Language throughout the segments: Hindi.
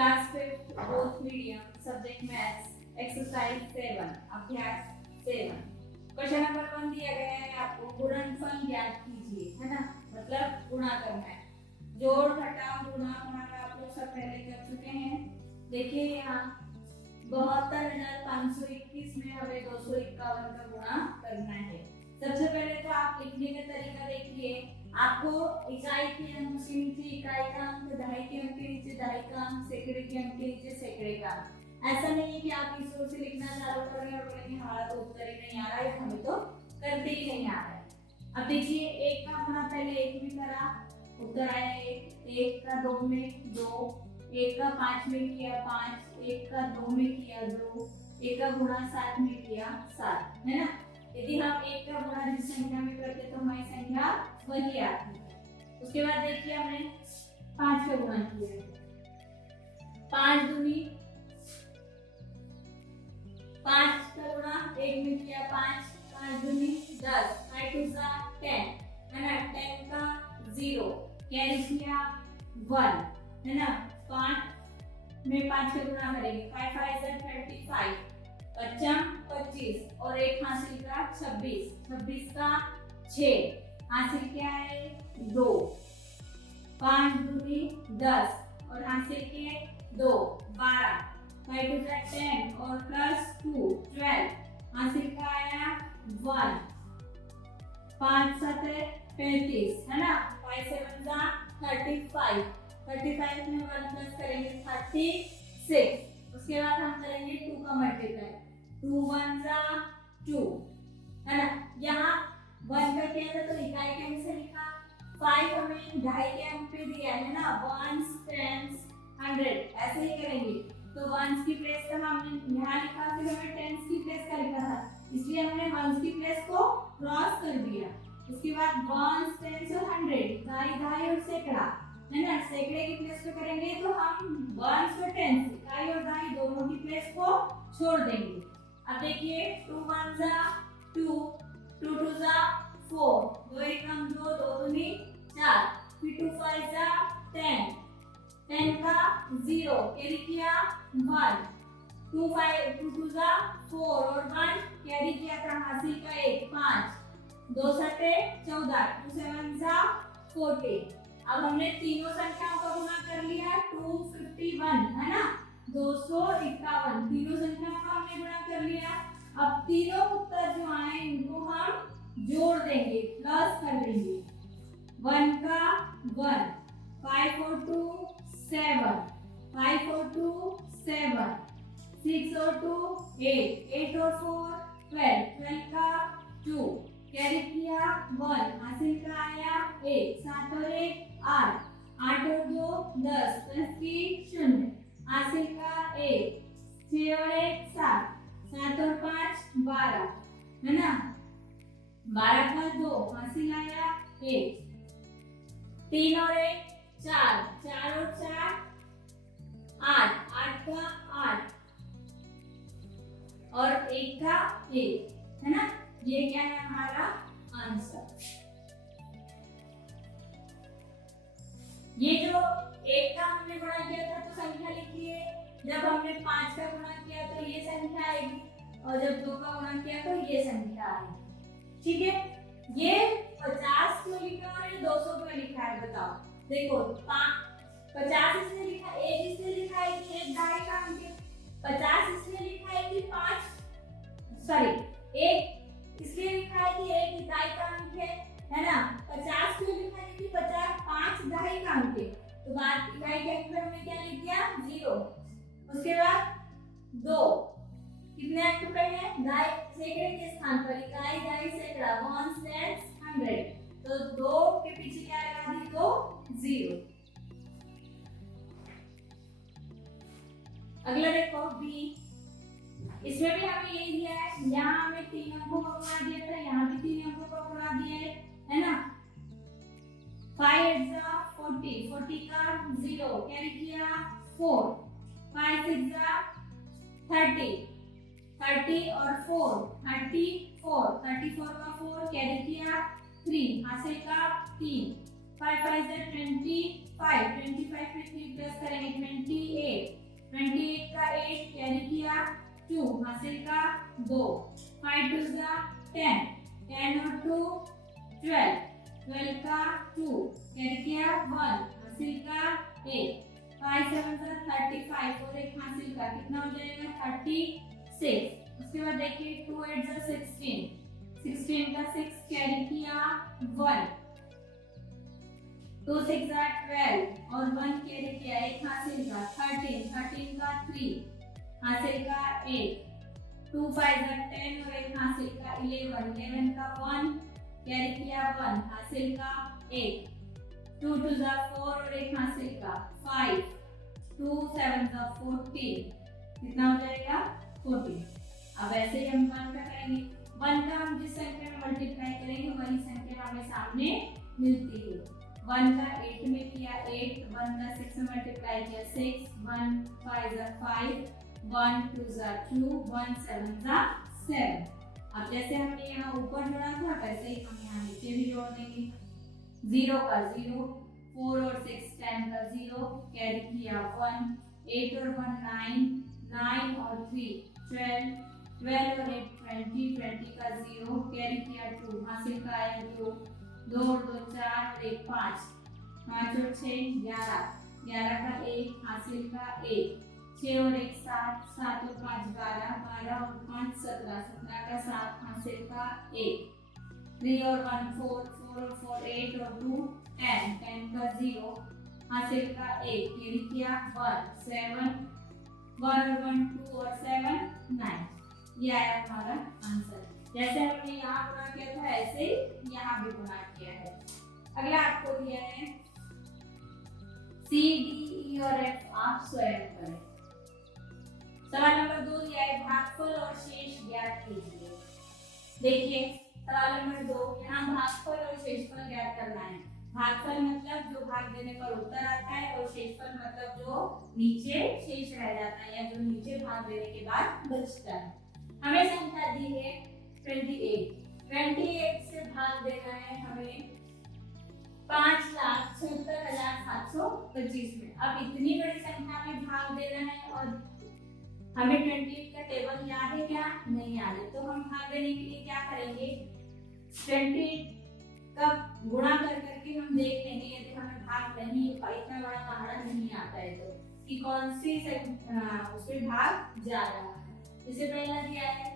Class 5 both medium subject maths exercise 7 अभ्यास 7 क्वेश्चन नंबर 1 दिया गया है आपको गुणनफल ज्ञात कीजिए, है ना, मतलब गुणा करना है। जोड़ घटाव गुणा हमारा आप लोग सब पहले कर चुके हैं। देखिए यहाँ 72,521 में हमें 251 का गुणा करना है। सबसे पहले तो आप लिखने का तरीका देखिए, आपको इकाई के अंक के नीचे इकाई का अंक, दहाई के अंक के नीचे दहाई का अंक, सैकड़े के अंक के नीचे सैकड़े का अंक। ऐसा नहीं है कि आप इस ओर से लिखना चालू कर रहे हैं और बोलेंगे हमारा तो उत्तर ही नहीं आ रहा है, हमें तो करते ही नहीं आ रहा है। अब देखिए एक का गुणा पहले एक में करा, उत्तर आया एक, एक का 2 में 2, एक का 5 में किया 5, एक का 2 में किया 2, एक का गुणा 7 में किया 7, है ना। यदि हम एक का गुणा जिस संख्या में करते तो हमारी संख्या वही आती है। उसके बाद देखिए हमने 5 का गुणा किया, 5 दूनी 5 का गुणा एक में किया 5, 5 दूनी 10, 5 टू 10, है ना, 10 का 0 कैरी किया 1, है ना। 5 में 5 का गुणा करेंगे, 5 5 is 35, 25 और एक हासिल का 26, 26 का 6 हासिल क्या है 2, 5 दूनी 10 और हासिल के 2 12, 5 टू 10 और प्लस 2 12 हासिल का आया 1, 5 7 35, है ना, 5 7 35, 35 में 1 प्लस करेंगे 36। उसके बाद हम करेंगे 2 का मल्टीप्लाई, 2 1 2, है ना। यहाँ 1 का क्या था तो इकाई के अंक से लिखा, 5 हमें दहाई के अंक पे दिया है ना, 1s 10s 100 ऐसे ही करेंगे। तो 1s की प्लेस का हमने यहाँ लिखा, फिर हमें 10s की प्लेस का लिखा था, इसलिए हमने 1s की प्लेस को क्रॉस कर दिया। उसके बाद 1s 10s और 100 दहाई दहाई और सैकड़ा, है ना, सैकड़े की प्लेस पे करेंगे तो हम 1s और 10s इकाई और दहाई दोनों की प्लेस को छोड़ देंगे। अब देखिए 2 1 2, 2 2 4, 2 1 2, 2 दूनी 4, फिर 2 5 10, 10 का 0 कैरी किया 1, 2 2 4 और 1 कैरी किया था हासिल का 1 5, 2 7 14, 2 7 40। अब हमने तीनों संख्याओं का गुणा कर लिया, 251, है ना, 251 तीनों संख्याओं का हमने गुणा कर लिया। अब तीनों उत्तर जो आए इनको हम जोड़ देंगे, प्लस कर देंगे, 1 का 1, 5 और 2 7, 5 और 2 7, 6 और 2 8, 8 और 4 12, 12 का 2 कैरी किया 1 हासिल का आया 1, 7 और 1 8, 8 और 2 10 प्लस की 0 हासिल का 1, 6 और 1 7, 7 और 5 12, है ना, 12 का 2 हासिल आया 1, 3 और 1 4, 4 और 4 8, 8 का 8 और 1 का 1, है ना। ये क्या है हमारा आंसर। ये जो 1 का हमने गुणा किया था तो संख्या लिखिए, जब हमने 5 का गुणा किया तो ये संख्या आएगी और जब 2 का गुणा किया तो ये संख्या आएगी, ठीक है। ये 50 क्यों लिखा और ये 200 क्यों लिखा है बताओ। देखो 50 इसलिए लिखा, 1 इसलिए लिखा है कि 1 दहाई का अंक है, 50 इसलिए लिखा है कि 1 इसलिए लिखा है कि 1 इकाई का अंक है ना। 50 क्यों लिखा है कि 5 दहाई का अंक है, तो बात इकाई के अंक में हमने क्या लिख दिया 0। उसके बाद 2 कितने अंक पे है, दहाई सैकड़े के स्थान पर इकाई दहाई सैकड़ा 1 10 100, तो 2 के पीछे क्या लगा दी तो 0। अगला देखो बी, इसमें भी हमें यही दिया है, यहाँ हमें 3 अंकों का गुणा दिया था, यहाँ भी 3 अंकों का गुणा दिया है ना। 5 8 40, 40 का 0 कैरी किया 4, 5 6 30, 30 और 4 34, 34 का 4 कैरी किया 3 हासिल का 3, 5 5 से 25, 25 पे 3 प्लस करेंगे 28, 28 का 8 कैरी किया 2, हासिल का 2, 5 2 जा 10, 10 और 2 12, 12 का 2 कैरी किया 1, हासिल का 8, 5 7 जा 35 और एक हासिल का कितना हो जाएगा 36। उसके बाद देखिए 2 8 जा 16, 16 का 6 कैरी किया 1, 2 6 जा 12 और 1 कैरी किया एक हासिल का 13, 13 का 3 हासिल का 8, 2 5 जा 10 और एक हासिल का 11, 11 का 1 कैरी किया 1 हासिल का 8, 2 2 जा 4 और एक हासिल का 5, 2 7 जा 14, कितना हो जाएगा 14। अब ऐसे ही हम 1 का करेंगे, 1 का हम जिस संख्या में मल्टीप्लाई करेंगे वही संख्या हमें सामने मिलती है। 1 का 8 में किया 8, 1 का 6 में मल्टीप्लाई किया 6, 1 5 जा 5, 1 2 जा 2, 1 7 जा 7। अब जैसे हमने यहाँ ऊपर जोड़ा था वैसे ही हम यहाँ नीचे भी जोड़ देंगे। 0 का 0, 4 और 6 10 का 0 कैरी किया 1, 8 और 1 9, 9 और 3 12, 12 और 8 20, 20 का 0 कैरी किया 2 हासिल का आया 2, 2 और 2 4 और 1 5, 5 और 6 11, 11 का 1 हासिल का 1, 6 और 1 7, 7 और 5 12, 12 और 5 17, 17 का 7 हासिल का 1, 3 और 1 4, 4 और 4 8 और 2 10, 10 का 0 हासिल का 1 कैरी किया 1, 7, 1 और 1 2 और 7 9। ये आया हमारा आंसर। जैसे हमने यहाँ गुणा किया था ऐसे ही यहाँ भी गुणा किया है। अगला आपको दिया है सी डी ई और एफ आप स्वयं करें। सवाल नंबर 2 दिया है भागफल और शेष ज्ञात कीजिए। देखिए सवाल नंबर 2 यहाँ भागफल और शेषफल ज्ञात करना है। भागफल मतलब जो भाग देने पर उत्तर आता है और शेषफल मतलब जो नीचे शेष रह जाता है या जो नीचे भाग देने के बाद बचता है। हमें संख्या दी है 28, 28 से भाग देना है हमें 5,76,725 में। अब इतनी बड़ी संख्या में भाग देना है और हमें 28 का टेबल याद है क्या? नहीं याद है। तो हम भाग देने के लिए क्या करेंगे 28 का गुणा कर करके हम देख लेंगे यदि हमें भाग नहीं इतना बड़ा पहाड़ा नहीं आता है तो कि कौन सी उसमें भाग जा रहा है। इसे पहला दिया है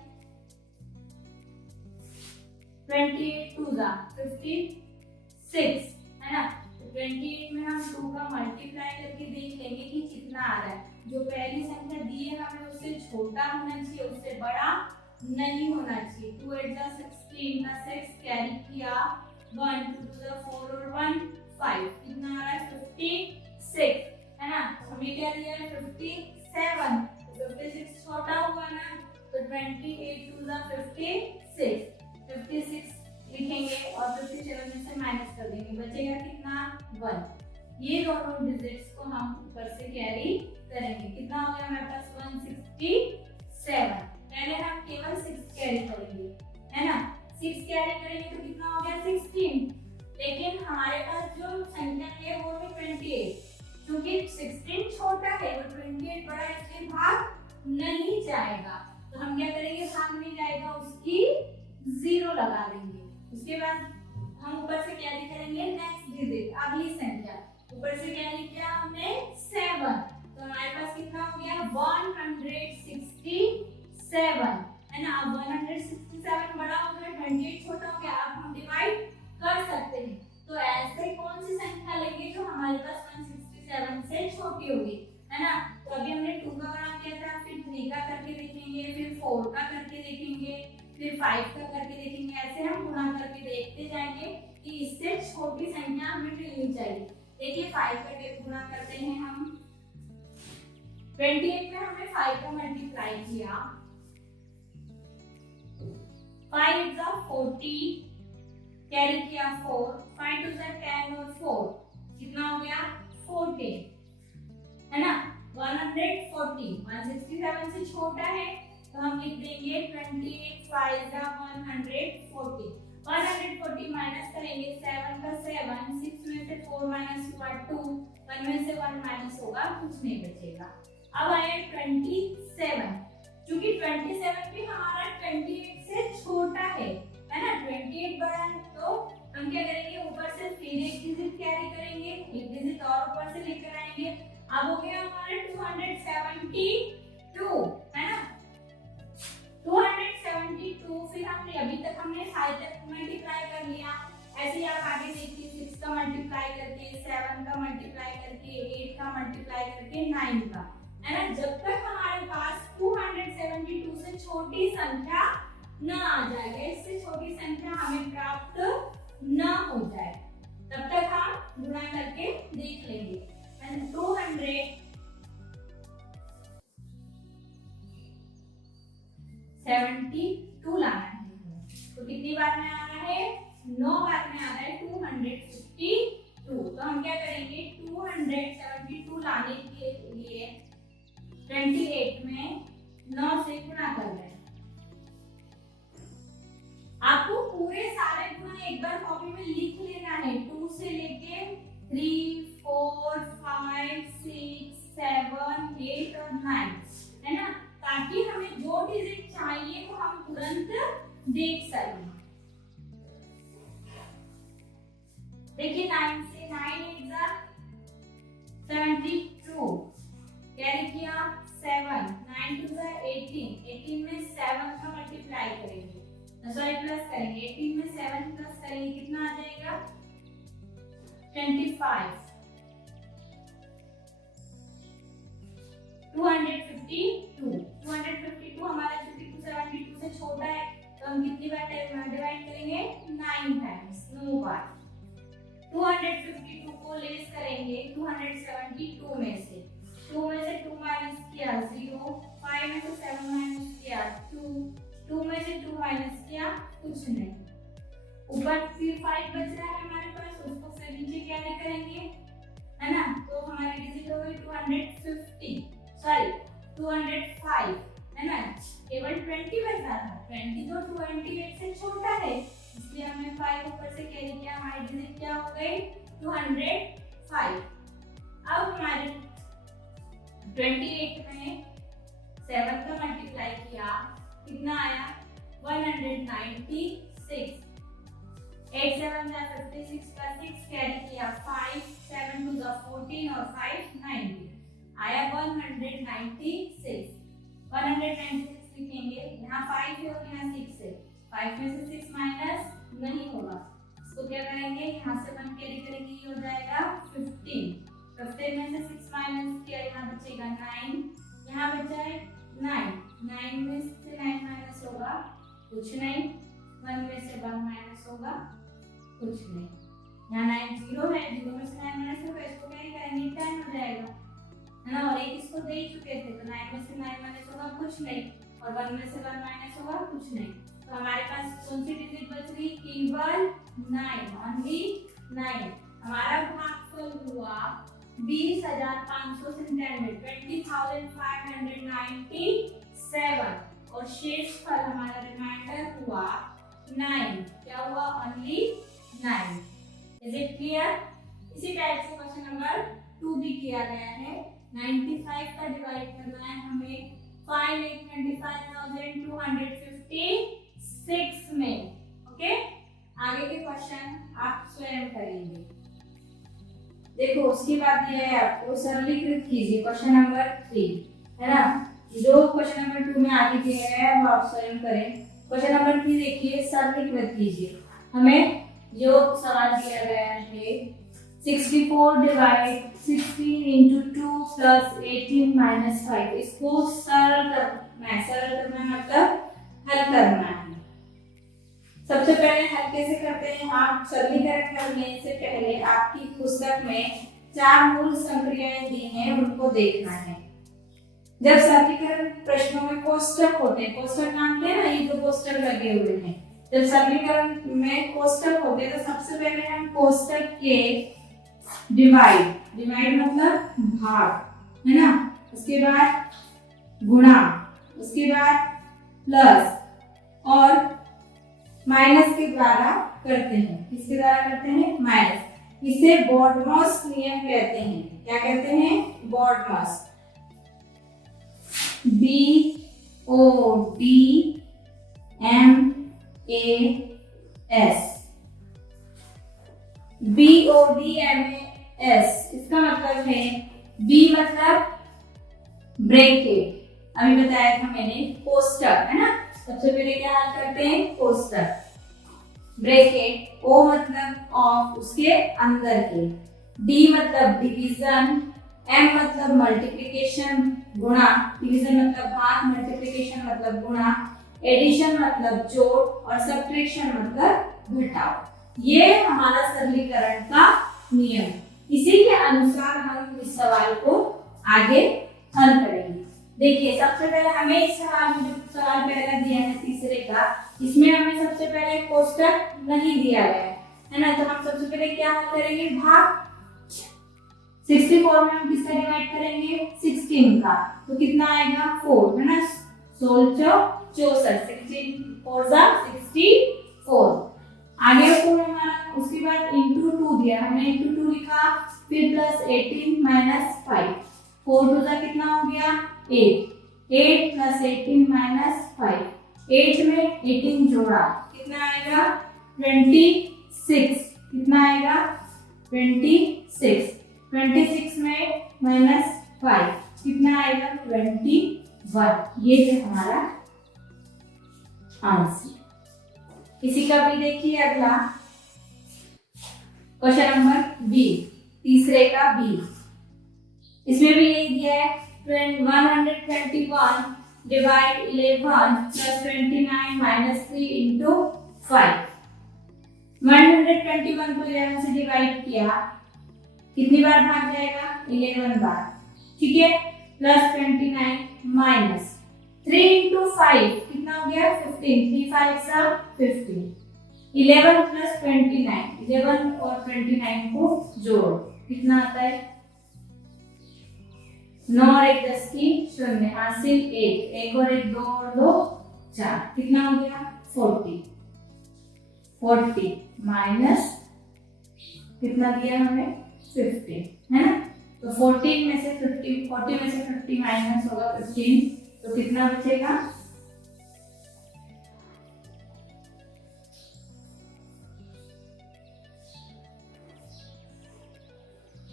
28 2 जा 56 है ना। तो 28 में हम 2 का मल्टीप्लाई करके देख लेंगे कि कितना आ रहा है। जो पहली संख्या दी है हमें उससे छोटा होना चाहिए उससे बड़ा नहीं होना चाहिए। 2 8 जा 16 का 6 कैरी किया 1 2 2 जा 4 और 1 5 कितना आ रहा है 56 है ना। हमें क्या दिया है 57 56 छोटा हुआ ना तो 28 2 जा 56 56 लिखेंगे और 57 में से माइनस कर देंगे बचेगा कितना 1। ये दोनों डिजिट्स को हम ऊपर से कैरी करेंगे। कितना हो गया हमारे पास 167। पहले हम केवल 6 कैरी करेंगे है ना। 6 कैरी करेंगे तो कितना हो गया 16। लेकिन हमारे पास जो संख्या है वो है 28 क्योंकि 16 छोटा है और 28 बड़ा है इसलिए भाग नहीं जाएगा। तो हम क्या करेंगे भाग नहीं जाएगा उसकी 0 लगा देंगे। उसके बाद हम ऊपर से कैरी करेंगे नेक्स्ट डिजिट अगली संख्या। ऊपर से कैरी किया हमने 7 तो हमारे पास कितना हो गया 167 है ना। अब 167 बड़ा हो गया 28 छोटा हो गया। अब हम डिवाइड कर सकते हैं। तो ऐसे कौन सी संख्या लेंगे जो हमारे पास 167 से छोटी होगी है ना। तो अभी हमने 2 का गुणा किया था फिर 3 का करके देखेंगे फिर 4 का करके देखेंगे फिर 5 का करके देखेंगे। ऐसे हम गुणा करके देखते जाएंगे कि इससे छोटी संख्या हमें मिलनी चाहिए। देखिए 5 का गुणा करते हैं हम 28 में हमने 5 का मल्टीप्लाई किया 5 जा 40 कैरी किया 4 5 2 जा 10 और 4 कितना हो गया 14 है ना। 140 167 से छोटा है तो हम लिख देंगे 28 5 जा 140। 140 माइनस करेंगे 7 का 7, 6 में से 4 माइनस हुआ 2, 1 में से 1 माइनस होगा, कुछ नहीं बचेगा। अब आया 27, क्योंकि 27 भी हमारा 28 से छोटा है ना, 28 बड़ा है, तो हम क्या करेंगे, ऊपर से फिर एक डिजिट कैरी करेंगे, एक डिजिट और ऊपर से लेकर आएंगे। अब हो गया हमारा 272, है ना, 272। फिर हमने अभी तक हमने 5 तक मल्टीप्लाई कर लिया, ऐसे ही आप आगे देखिए 6 का मल्टीप्लाई करके, 7 का मल्टीप्लाई करके, 8 का मल्टीप्लाई करके, 9 का, है ना। जब तक हमारे पास 272 से छोटी संख्या न आ जाए, इससे छोटी संख्या हमें प्राप्त न हो जाए, तब तक हम गुणा करके देख लेंगे। 272 लाना है, तो कितनी बार में आ रहा है, 9 बार में आ रहा है 252। तो हम क्या करेंगे, 272 लाने के लिए 28 में 9 से गुणा कर रहे हैं। आपको पूरे सारे गुणा एक बार कॉपी में लिख लेना है, 2 से लेके 3, 4, 5, 6, 7, 8 और 9, है ना, ताकि हमें जो डिजिट चाहिए वो हम तुरंत देख सकें। देखिए 9 से 9 8 जा 72, कैरी किया 7, 9 2 जा 18, 18 में 7 का मल्टीप्लाई करेंगे, सॉरी प्लस करेंगे, 18 में 7 प्लस करेंगे, कितना आ जाएगा 25। 252 हमारा 272 से छोटा है, तो हम कितनी बार डिवाइड करेंगे, 9 टाइम्स, 9 बार। 252 को लेस करेंगे 272 में से, 2 में से 2 माइनस किया 0, 5 में से 7 माइनस किया 2, 2 में से 2 माइनस किया कुछ नहीं, ऊपर फिर 5 बच रहा है हमारे पास, उसको फिर नीचे कैरी करेंगे, है ना। तो हमारी डिजिट हो गई 205, है ना, केवल 20 बचा था, 20 तो 28 से छोटा है, इसलिए हमने 5 ऊपर से कैरी किया, हमारी डिजिट क्या हो गई 205। अब हमारे 28 में 7 का मल्टीप्लाई किया, कितना आया 196, 8 7 जा 56 का 6 कैरी किया 5, 7 2 जा 14 और 5 90, आया 196। 196 लिखेंगे, यहाँ 5 है और यहाँ 6 है, 5 में से 6 माइनस नहीं होगा, इसको क्या करेंगे, यहाँ से 1 कैरी करेंगे, ये हो जाएगा 15। 15 में से 6 माइनस किया, यहाँ बचेगा 9, यहाँ बचा है 9, 9 में से 9 माइनस होगा कुछ नहीं, 1 में से 1 माइनस होगा कुछ नहीं, यहाँ 9 0 है, 0 में से 9 माइनस होगा, इसको कैरी करेंगे 10 हो जाएगा, है ना, और एक इसको दे चुके थे, तो 9 में से 9 माइनस होगा कुछ नहीं, और 1 में से 1 माइनस होगा कुछ नहीं, तो हमारे पास कौन सी डिजिट बच रही, केवल 9, ओनली 9। हमारा भागफल हुआ 20,597, 20,597, और शेषफल हमारा रिमाइंडर हुआ 9, क्या हुआ, ओनली 9। Is it clear? इसी टाइप से क्वेश्चन नंबर 2 भी किया गया है, 95 का डिवाइड करना है हमें 5,25,256 में, ओके। आगे के क्वेश्चन आप स्वयं करेंगे। देखो उसके बाद दिया है आपको, सरलीकृत कीजिए क्वेश्चन नंबर 3, है ना, जो क्वेश्चन नंबर 2 में आगे दिया है वो आप स्वयं करें। क्वेश्चन नंबर 3 देखिए, सरलीकृत कीजिए, हमें जो सवाल दिया गया है 64 डिवाइड 16 into 2 plus 18 minus 5, इसको सरल करना है, सरल करना मतलब हल करना है। सबसे पहले हल कैसे करते हैं, आप सरलीकरण करने से पहले आपकी पुस्तक में 4 मूल संक्रियाएं दी हैं, उनको देखना है। जब सरलीकरण प्रश्नों में कोष्ठक होते हैं, कोष्ठक जानते हैं ना, ये जो कोष्ठक लगे हुए हैं, जब सरलीकरण में कोष्ठक होते हैं तो सबसे पहले हम कोष्ठक के डिवाइड मतलब भाग, है ना, उसके बाद गुणा, उसके बाद प्लस और माइनस के द्वारा करते हैं। किसके द्वारा करते हैं? माइनस। इसे बॉडमॉस नियम कहते हैं। क्या कहते हैं? बॉडमॉस। BODMAS। BODMAS इसका मतलब है, B मतलब ब्रैकेट, अभी बताया था मैंने, कोष्टक, है ना। सबसे पहले क्या हल करते हैं? कोष्टक, ब्रैकेट। O मतलब ऑफ, उसके अंदर के। D मतलब डिवीजन, M मतलब मल्टीप्लिकेशन, गुणा, डिवीजन मतलब भाग, मल्टीप्लिकेशन मतलब गुणा, एडिशन मतलब जोड़ और सब्ट्रैक्शन मतलब घटाव। ये हमारा सरलीकरण का नियम। इसी के अनुसार हम इस सवाल को आगे हल करेंगे। देखिए, सबसे पहले हमें इस सवाल में जो सवाल पहला दिया है तीसरे का, इसमें हमें सबसे पहले कोष्टक नहीं दिया गया है ना। तो हम सबसे पहले क्या हल करेंगे? भाग। 64 में हम किसका डिवाइड करेंगे? 16 का। तो कितना आएगा? 4, है ना। 16 64, 16 4 64। आगे को हमारा उसके बाद इंटू 2 दिया, हमने इंटू 2 लिखा, फिर प्लस 18 माइनस 5। 4 2 का कितना हो गया? 8। 8 प्लस 18 माइनस 5। 8 में 18 जोड़ा, कितना आएगा? 26। कितना आएगा? 26। 26 में माइनस 5, कितना आएगा? 21। ये है हमारा आंसर। इसी का भी देखिए अगला क्वेश्चन नंबर बी, तीसरे का बी। इसमें भी यही दिया है, 121 डिवाइड 11 प्लस 29 माइनस 3 इंटू 5। 121 को 11 से डिवाइड किया, कितनी बार भाग जाएगा? 11 बार, ठीक है। प्लस 29 माइनस 3 इंटू 5 कितना हो गया? 15। 3 5 सा 15। 11 प्लस 29, 11 और 29 को जोड़, कितना आता है? 9 और 1 10 की 0, हासिल 1, 1 और 1 2 और 2 4, कितना हो गया? 40। 40 माइनस कितना दिया हमें? 50, है ना। तो 40 में से 50 माइनस होगा 15, तो कितना बचेगा?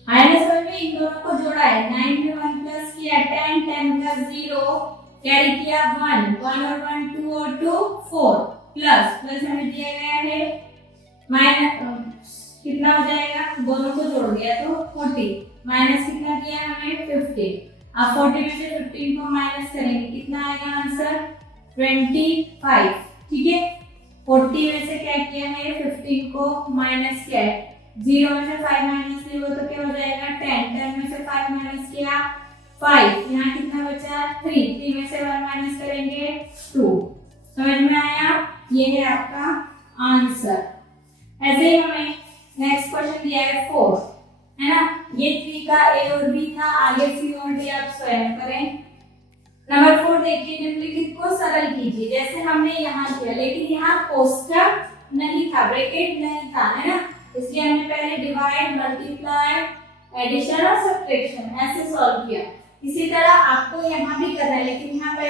माइनस 1 में इन दोनों को जोड़ा है, 9 में 1 प्लस किया, 10 10 प्लस 0 कैरी किया 1 1 और 1 2 और 2 4 प्लस हमें दिया गया है माइनस, कितना हो जाएगा? दोनों को जोड़ दिया तो 40, माइनस कितना दिया हमें? 50। अब 40 में से 15 को माइनस करेंगे, कितना आएगा आंसर? 25, ठीक है। 40 में से क्या किया है? 15 को माइनस किया है, 0 में से 5 माइनस किया तो क्या हो जाएगा? 10। 10 में से 5 माइनस किया 5, यहाँ कितना बचा? 3। 3 में से 1 माइनस करेंगे 2। समझ में आया? ये है आपका आंसर। ऐसे ही हमें नेक्स्ट क्वेश्चन दिया है 4, है ना। ये 3 का ए और बी था, आगे सी और डी आप स्वयं करें। नंबर 4 देखिए, निम्नलिखित को सरल कीजिए। जैसे हमने यहाँ किया, लेकिन यहाँ कोष्टक नहीं था, ब्रैकेट नहीं था, है ना। इसलिए हमने पहले डिवाइड, मल्टीप्लाई, एडिशन और सब्ट्रैक्शन ऐसे सॉल्व किया। इसी तरह आपको यहाँ भी करना है, लेकिन यहाँ पे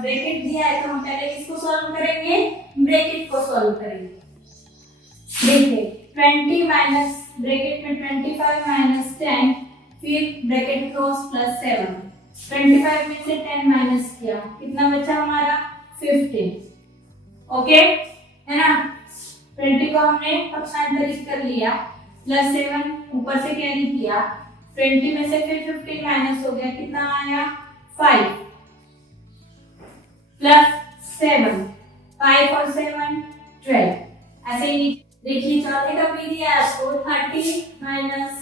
ब्रैकेट दिया है तो हम पहले किसको सॉल्व करेंगे? ब्रैकेट को सॉल्व करेंगे। देखिए 20 माइनस ब्रैकेट में 25 माइनस 10, फिर ब्रैकेट क्लोज प्लस 7। 25 में से 10 माइनस किया, कितना बचा हमारा? 15, ओके, है ना। 20 को हमने पक्षांतरित कर लिया, प्लस 7 ऊपर से कैरी किया, 20 में से फिर 15 माइनस हो गया, कितना आया? 5 प्लस 7, 5 और 7 12। ऐसे ही देखिए चौथे का भी दिया है आपको, 30 माइनस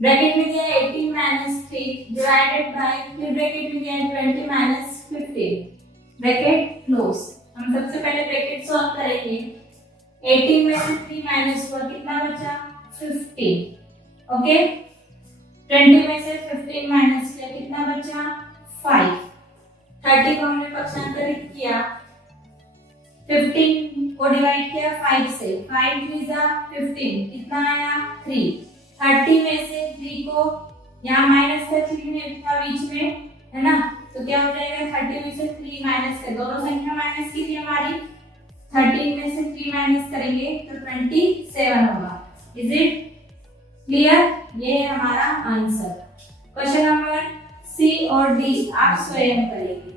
ब्रैकेट में दिया है 18 माइनस 3 डिवाइडेड बाय, फिर ब्रैकेट में दिया है 20 माइनस 15, ब्रैकेट क्लोज। हम सबसे पहले ब्रैकेट सॉल्व करेंगे। 18 में से 3 माइनस हुआ, कितना बचा? 15, ओके। 20 में से 15 माइनस किया, कितना बचा? 5। 30 को हमने पक्षांतरित किया, 15 को डिवाइड किया 5 से, 5 3 जा 15, कितना आया 3। 30 में से 3 को यहाँ माइनस का चिन्ह था बीच में, है ना, तो क्या हो जाएगा 30 में से 3 माइनस कर, दोनों संख्या माइनस की थी हमारी, 13 में से 3 माइनस करेंगे तो 27 होगा। Is it clear? ये है हमारा आंसर। क्वेश्चन नंबर सी और डी आप स्वयं करेंगे।